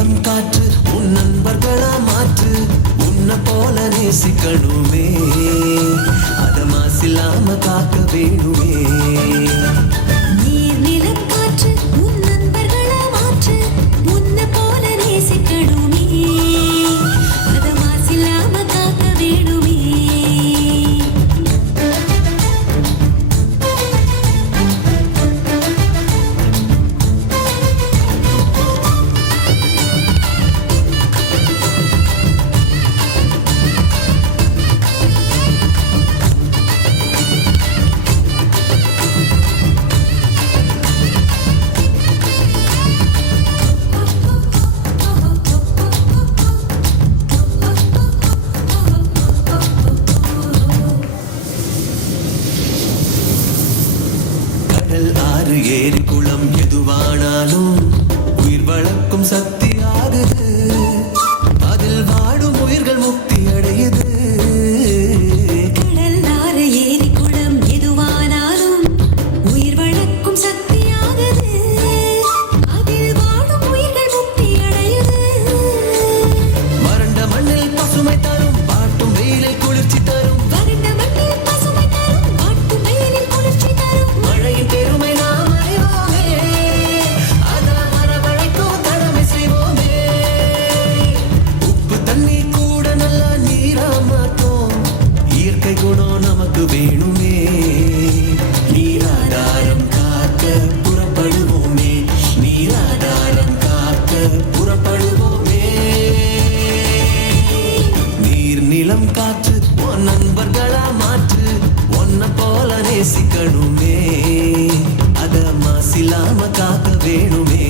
நீளம் காற்று உன் நண்பர்களா மாற்று உன்னை போல நேசிக்கணுமே அத மாசில்லாம காக்க வேணுமே நீர் நிலம் காற்று உன் நண்பர்களா மாற்று உன்னை போல நேசிக்கணுமே அத மாசில்லாம காக்க வேணுமே கடல் ஆறு ஏரி குளம் எதுவானாலும் உயிர் வளர்க்கும் சக்தி ஆகுது அதில் வாடும் உயிர்கள் முக்தி அடையுது கடல் ஆறு ஏரி குளம் எதுவானாலும் உயிர் வளர்க்கும் சக்தியாகுது அதில் வாழும் உயிர்கள் முக்தி அடையுது வறண்ட மண்ணில் பசுமை தரும் பாட்டும் வெயிலில் குளிர்ச்சி தரும் வறண்ட மண்ணில் பசுமை தரும் வாட்டும் வெயிலில் குளிர்ச்சி தரும் மழையின் பெருமை நாம் அறிவோமே அத வரவழைக்கும் கடமை செய்வோமே உப்பு தண்ணி கூட நல்லா நீரா மாற்றோம் இயற்கை குணம் நமக்கு வேணுமே நீராதாரம் காக்க புறப்படுவோமே நீராதாரம் காக்க புறப்படுவோமே நீர் நிலம் காற்று உன் நண்பர்களா மாற்று உன்னை போல நேசிக்கணுமே அத மாசில்லாம காக்க வேணுமே